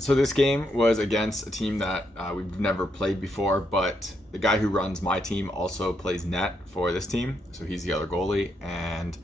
So this game was against a team that we've never played before, but the guy who runs my team also plays net for this team. So he's the other goalie, and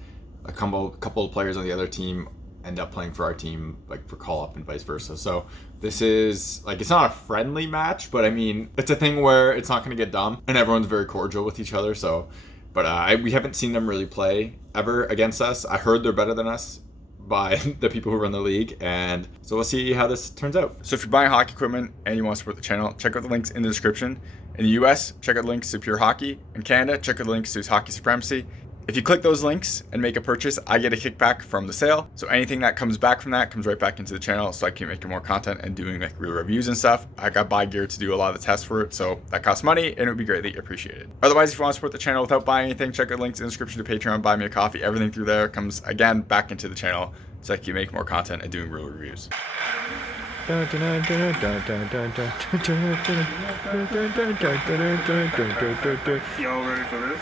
a couple of players on the other team end up playing for our team, like for call up and vice versa. So this is like, it's not a friendly match, but I mean, it's a thing where it's not going to get dumb, and everyone's very cordial with each other. So, but we haven't seen them really play ever against us. I heard they're better than us by the people who run the league, and so we'll see how this turns out. So if you're buying hockey equipment and you want to support the channel, check out the links in the description. In the US, check out the links to Pure Hockey. In Canada, check out the links to Hockey Supremacy. If you click those links and make a purchase, I get a kickback from the sale. So anything that comes back from that comes right back into the channel, so I keep making more content and doing like real reviews and stuff. I got buy gear to do a lot of the tests for it, so that costs money and it would be greatly appreciated. Otherwise, if you want to support the channel without buying anything, check out links in the description to Patreon, buy me a coffee. Everything through there comes again back into the channel, so I can make more content and doing real reviews. Y'all ready for this?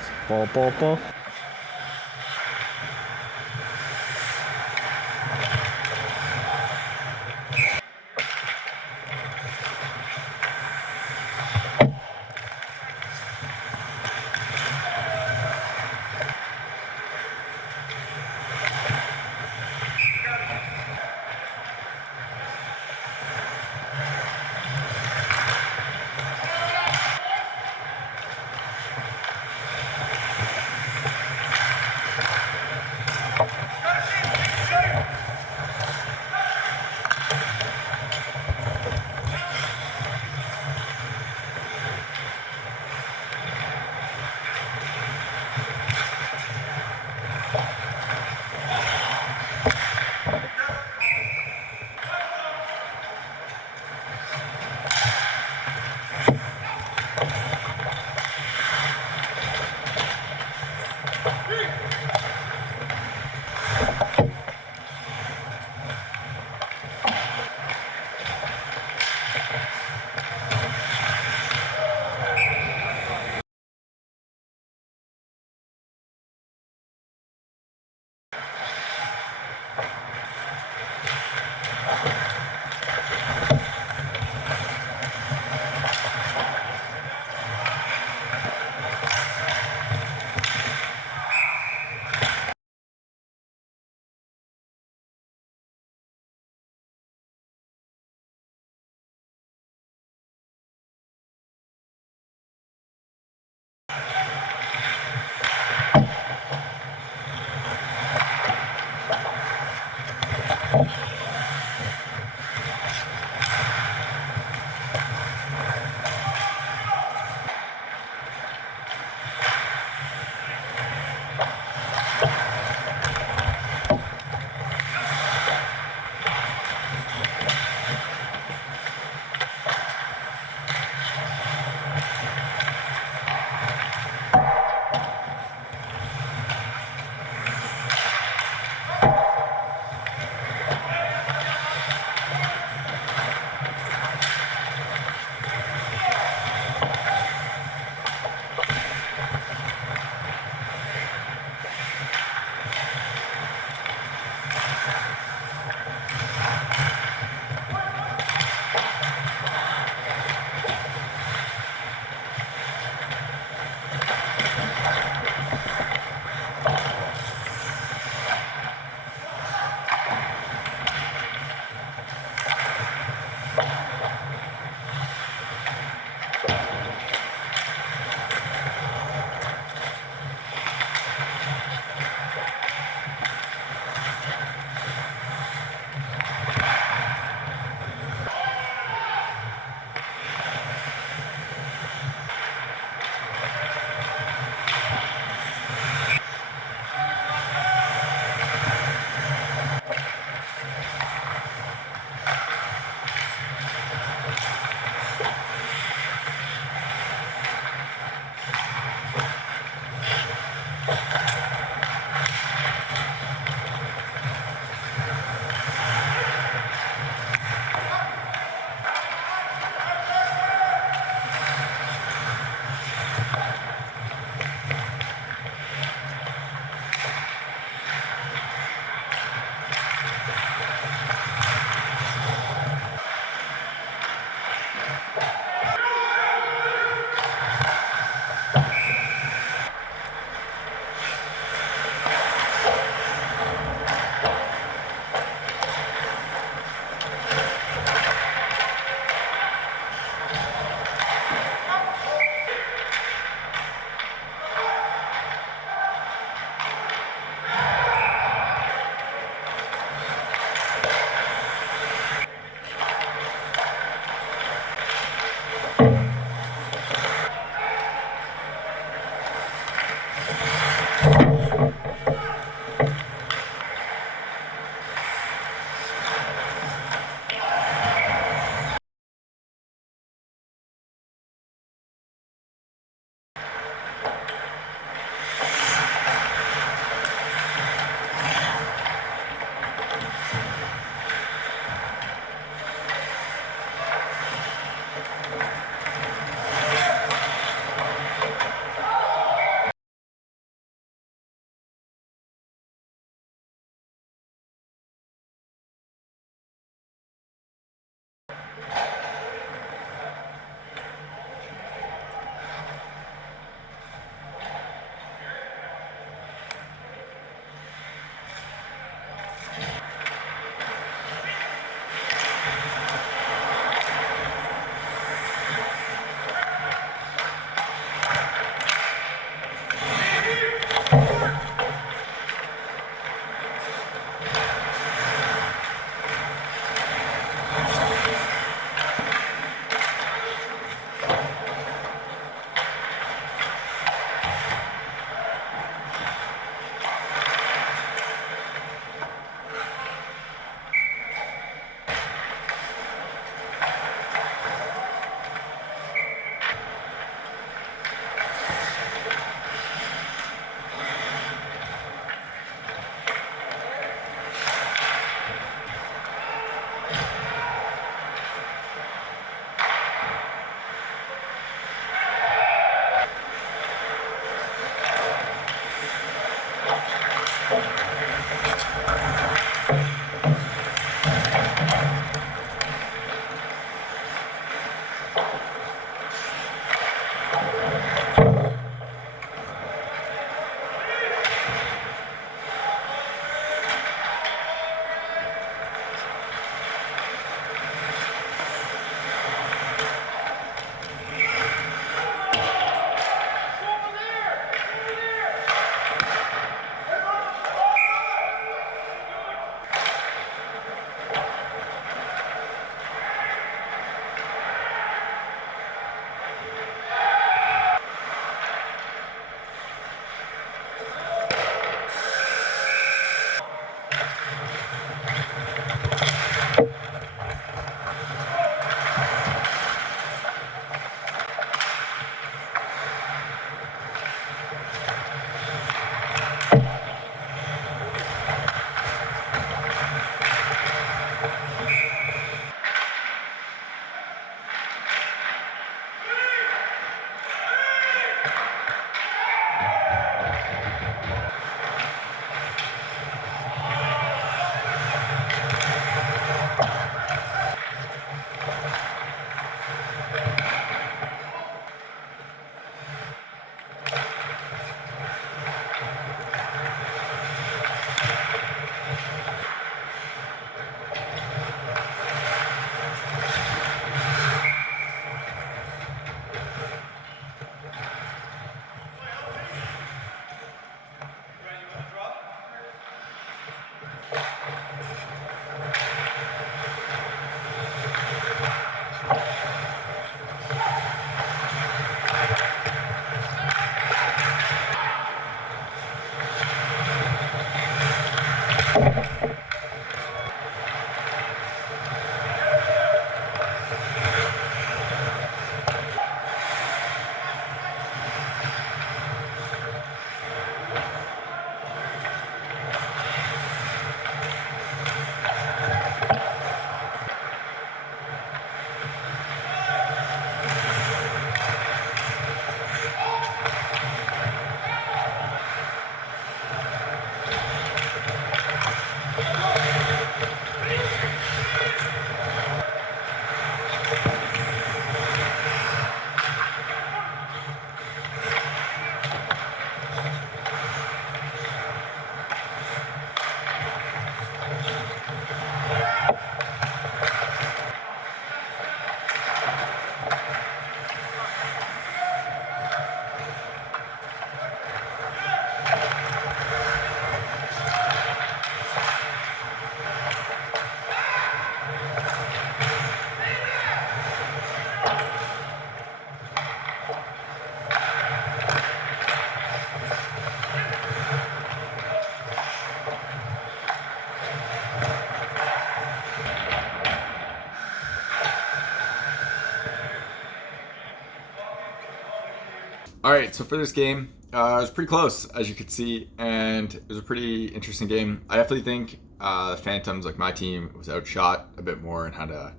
All right, so for this game, it was pretty close, as you could see, and it was a pretty interesting game. I definitely think the Phantoms, like my team, was outshot a bit more and had a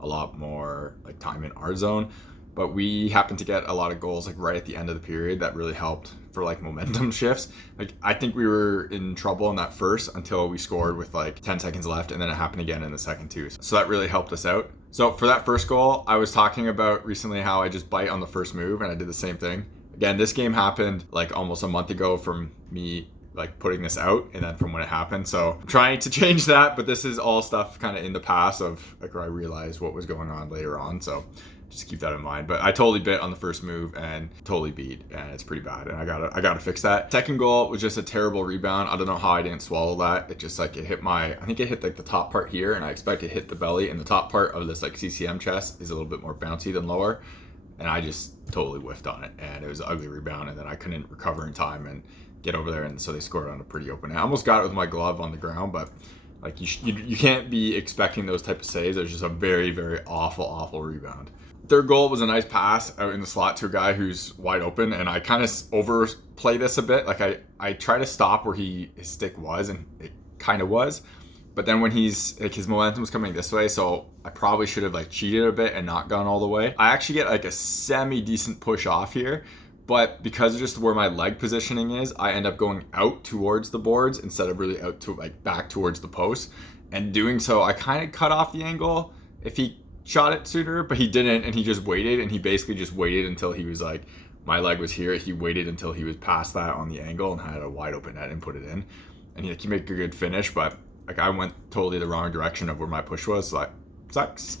lot more like time in our zone. But we happened to get a lot of goals like right at the end of the period that really helped for like momentum shifts. Like I think we were in trouble in that first until we scored with like 10 seconds left, and then it happened again in the second too. So that really helped us out. So for that first goal, I was talking about recently how I just bite on the first move, and I did the same thing. Again, this game happened like almost a month ago from me like putting this out and then from when it happened. So I'm trying to change that, but this is all stuff kind of in the past of like where I realized what was going on later on. So just keep that in mind. But I totally bit on the first move and totally beat, and it's pretty bad. And I gotta fix that. Second goal was just a terrible rebound. I don't know how I didn't swallow that. It just like it hit I think it hit like the top part here, and I expect it hit the belly. And the top part of this like CCM chest is a little bit more bouncy than lower, and I just totally whiffed on it, and it was an ugly rebound. And then I couldn't recover in time and get over there, and so they scored on a pretty open net. I almost got it with my glove on the ground, but like you can't be expecting those type of saves. It was just a very, very awful rebound. Third goal was a nice pass out in the slot to a guy who's wide open, and I kind of overplay this a bit. Like I try to stop where his stick was, and it kind of was, but then when he's like his momentum's coming this way, so I probably should have like cheated a bit and not gone all the way. I actually get like a semi decent push off here, but because of just where my leg positioning is, I end up going out towards the boards instead of really out to like back towards the post. And doing so, I kind of cut off the angle if he shot it sooner, but he didn't, and he just waited, and he basically just waited until he was like, my leg was here. He waited until he was past that on the angle and had a wide open net and put it in. And he made a good finish, but like I went totally the wrong direction of where my push was, so that sucks.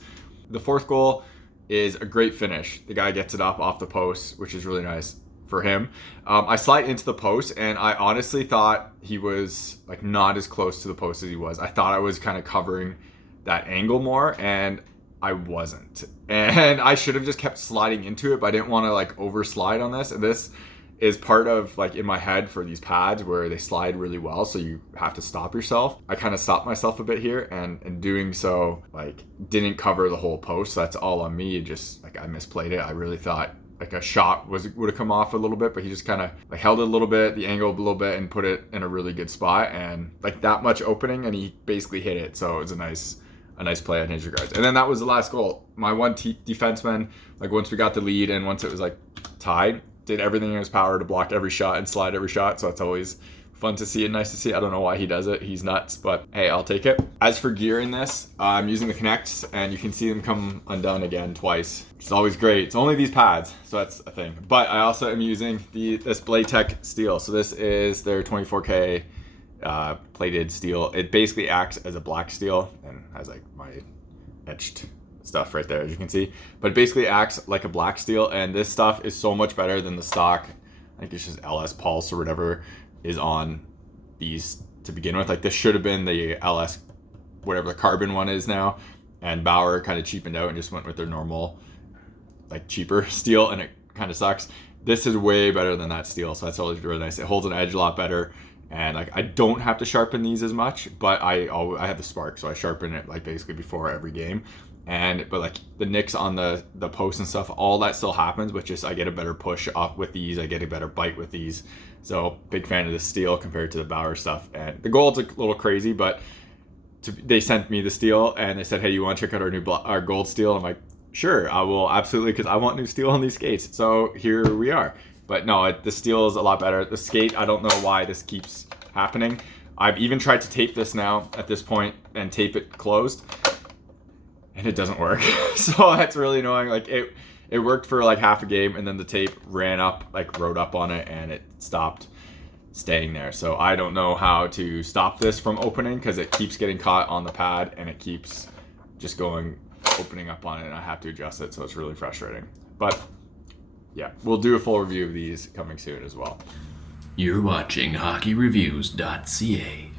The fourth goal is a great finish. The guy gets it up off the post, which is really nice for him. I slide into the post, and I honestly thought he was like not as close to the post as he was. I thought I was kind of covering that angle more, and I wasn't. And I should have just kept sliding into it, but I didn't want to like overslide on this. And this is part of like in my head for these pads where they slide really well, so you have to stop yourself. I kind of stopped myself a bit here, and in doing so like didn't cover the whole post. So that's all on me. Just like I misplayed it. I really thought like a shot would have come off a little bit, but he just kind of like held it a little bit, the angle a little bit, and put it in a really good spot, and like that much opening, and he basically hit it. So it was a nice play on his regards. And then that was the last goal. My one defenseman, like once we got the lead and once it was like tied, did everything in his power to block every shot and slide every shot. So that's always fun to see and nice to see. I don't know why he does it. He's nuts, but hey, I'll take it. As for gear in this, I'm using the Konekts, and you can see them come undone again twice, which is always great. It's only these pads, so that's a thing. But I also am using this Blade Tech steel. So this is their 24K plated steel. It basically acts as a black steel and has like my etched stuff right there, as you can see, but it basically acts like a black steel, and this stuff is so much better than the stock, I think it's just LS Pulse or whatever is on these to begin with. Like this should have been the LS whatever the carbon one is now, and Bauer kind of cheapened out and just went with their normal like cheaper steel, and it kind of sucks. This is way better than that steel, so that's always really nice. It holds an edge a lot better. And like I don't have to sharpen these as much, but I have the spark, so I sharpen it like basically before every game. But like the nicks on the post and stuff, all that still happens, but just I get a better push off with these. I get a better bite with these. So big fan of the steel compared to the Bauer stuff. And the gold's a little crazy, but they sent me the steel and they said, hey, you want to check out our gold steel? I'm like, sure, I will absolutely, because I want new steel on these skates. So here we are. But no, the steel is a lot better. The skate, I don't know why this keeps happening. I've even tried to tape this now at this point and tape it closed, and it doesn't work. So that's really annoying. Like it worked for like half a game, and then the tape ran up, like wrote up on it, and it stopped staying there. So I don't know how to stop this from opening, because it keeps getting caught on the pad and it keeps just opening up on it, and I have to adjust it. So it's really frustrating. But yeah, we'll do a full review of these coming soon as well. You're watching HockeyReviews.ca.